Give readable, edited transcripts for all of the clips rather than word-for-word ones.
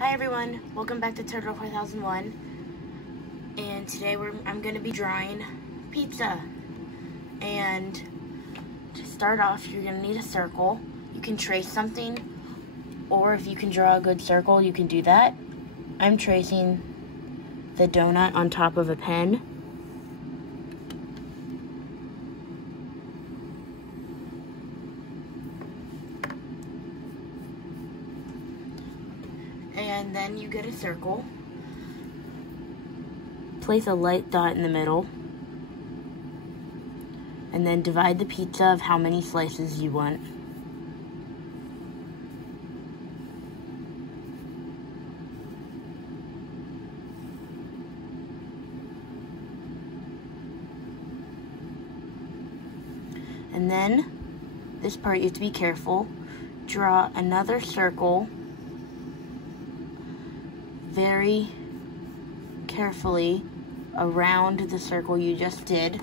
Hi everyone, welcome back to Turtle 4001, and today I'm going to be drawing pizza. And to start off, you're going to need a circle. You can trace something, or if you can draw a good circle, you can do that. I'm tracing the donut on top of a pen. And then you get a circle. Place a light dot in the middle. And then divide the pizza of how many slices you want. And then, this part you have to be careful. Draw another circle very carefully around the circle you just did.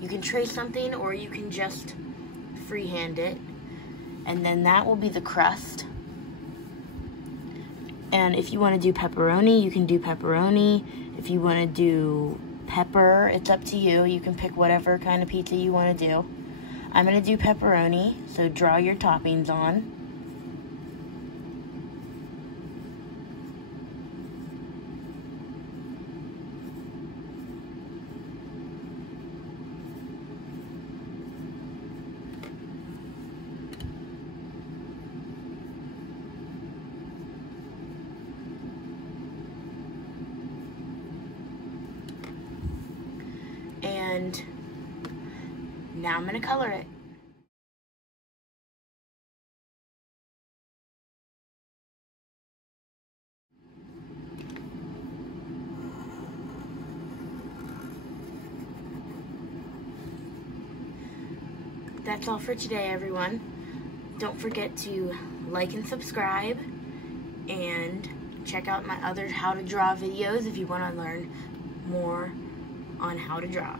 You can trace something or you can just freehand it. And then that will be the crust. And if you want to do pepperoni, you can do pepperoni. If you want to do pepper, it's up to you. You can pick whatever kind of pizza you want to do. I'm going to do pepperoni, so draw your toppings on. And now I'm going to color it. That's all for today, everyone. Don't forget to like and subscribe, and check out my other how to draw videos if you want to learn more on how to draw.